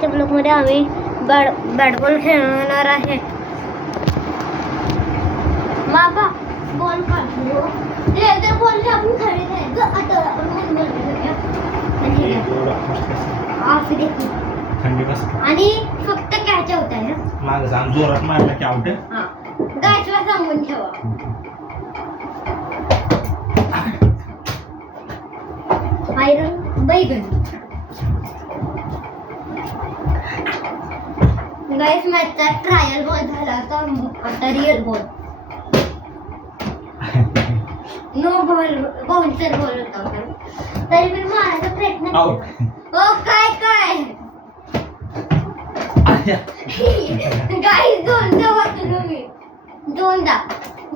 आजच्या ब्लॉगमध्ये आम्ही बॅट बॉल खेळणार आहे. बाबा बॉल काढलो ते बॉल आपण खेळत आहे ग आता आपण बॉल खेळूया थंडी बस आणि फक्त कॅच आउट आहे माग जाम जोरात मारला की आउट. हां गायसला सांगून ठेवा. आयरन बैगन गाइस मॅचचा ट्रायल बॉल झाला आता real ball no ball bouncer ball होता तरी मी मारायचा प्रयत्न आउट. ओ काय गाइस दोनदा वाचलो मी दोनदा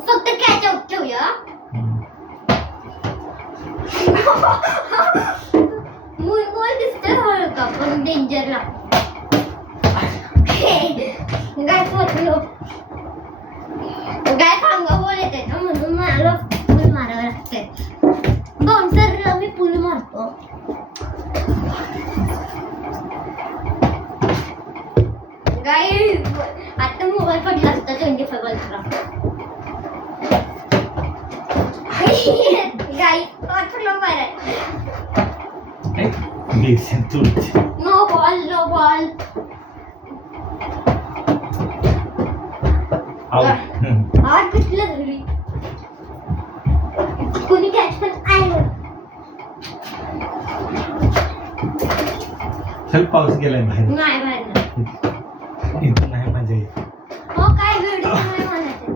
फक्त कॅच आउट ठेवूया. मून बॉल दिसतोय हळू का पण डेंजरला गाय पोचलो गाय खांगा बॉल येते ना म्हणून मला पूल मारावं लागतंय. बाउन्सरला मी पूल मारतो. गाय आता मोबाईल पडला असता 25 बॉलचा गाय वाचलो मारा. नो बॉल आज कुठलं घरी कोणी कॅच पण आलं. चल पाऊस गेलाय बाहेर. नाही बाहेर इथं नाही मजा येत. हो काय व्हिडिओ नाही म्हणायचं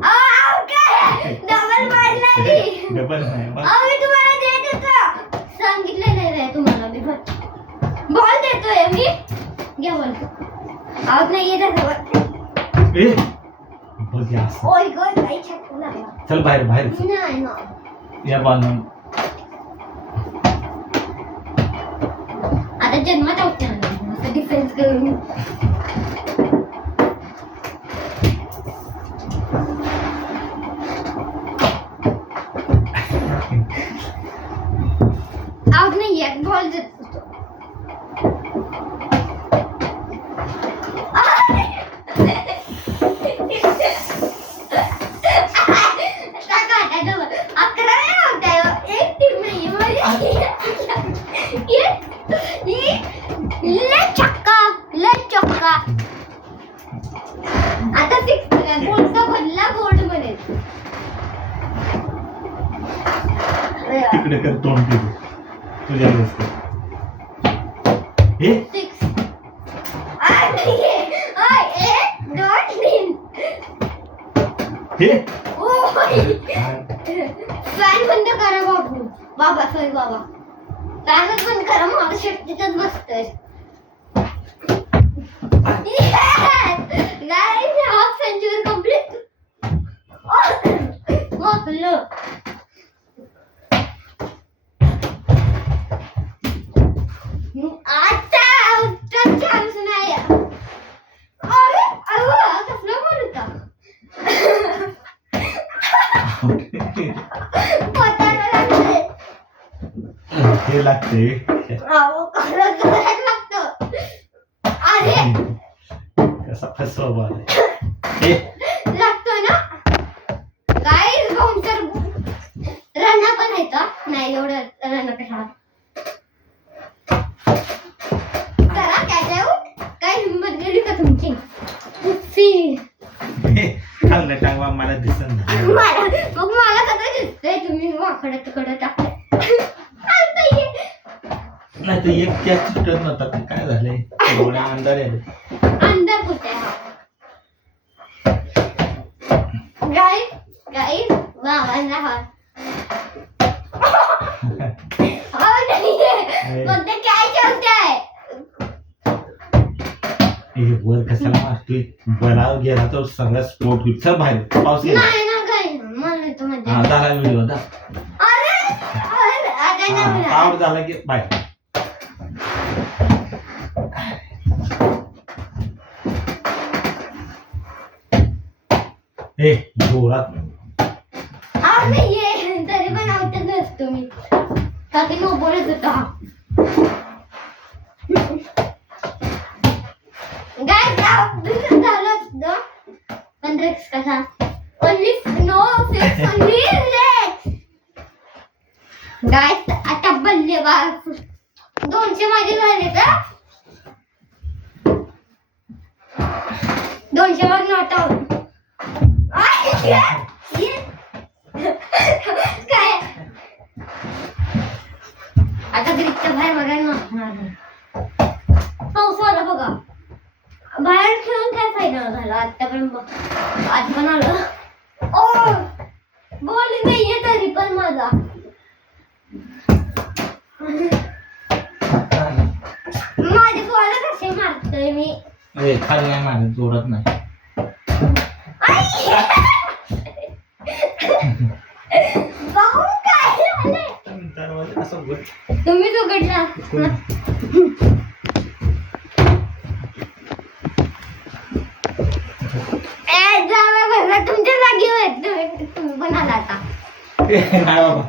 काय डबल मारला मी डबल नाही बस. मी तुम्हाला देत होतो सांगितलेलं आहे तुम्हाला मी बॉल देतोय मी घ्या बॉल आउट नाही येत असं ए बघ या असं. ओय गॉड काही छक्का लागला. चल बाहेर नाही ना या बॉल आता जन्मात आउट झाला असं डिफेन्स करून आउट नाही एक बॉल देत होतो. आता बोलचा बदला बोर्ड मध्ये तिकडे कर तोंड तिकडे तुझ्या हे फॅन बंद करा बाबू बाबा सॉरी बाबा फॅनच बंद करा मला शेपटीतच बसतोय. गाइस हाफ सेंचुरी कंप्लीट मोकलो आता आउटचा चान्स नाही. अरे कसला बॉल होता हे लागते लागतं. अरे कसा फसवा बॉल लागतोय ना गाइस बाउन्सर रन पण आहे का नाही एवढं रन कशा करा कॅच आउट काय हिंमत गेली का तुमची खाल्लं टांगवा मला दिसत नाही. मग मला कसं दिसतंय तुम्ही वाकडं तिकडं टाकलं नाही तर एक कॅच सुटत नव्हता ते काय झालंय डोळ्या अंधार आहे. अंदर कुठे गाइस बाबांना हात कोणते कॅच होते हे वर कशाला मारतोय बराव गेला तर सगळा स्पोर्ट होईल. चल बाहेर पाऊस गेला. नाही ना गाइस मला तो मध्ये हा झाला व्हिडिओ दा अरे आउट झाला की बाहेर. ए जोरात नाही तरी पण आउटच नसतो मी का की नो बोलत होता. झालं असतं पण रिक्स कसा only no fix only guys आता बल्लेबाज 200 माझे झाले का 200 वर नोट आउट काय आता ग्रीकच्या बाहेर बघायला पाऊस आला बघा बाहेर खेळून काय फायदा झाला आतापर्यंत आज पण आलं ओ बॉल नाहीये तरी पण माझा माझे बॉल कसे मारतोय मी खाली नाही मारत जोरात नाही भाऊ काय झाले दरवाजा असं उघड. तुम्हीच उघडला जावा बघा तुमच्या जागेवर तुम्ही पण आला आता नाही बाबा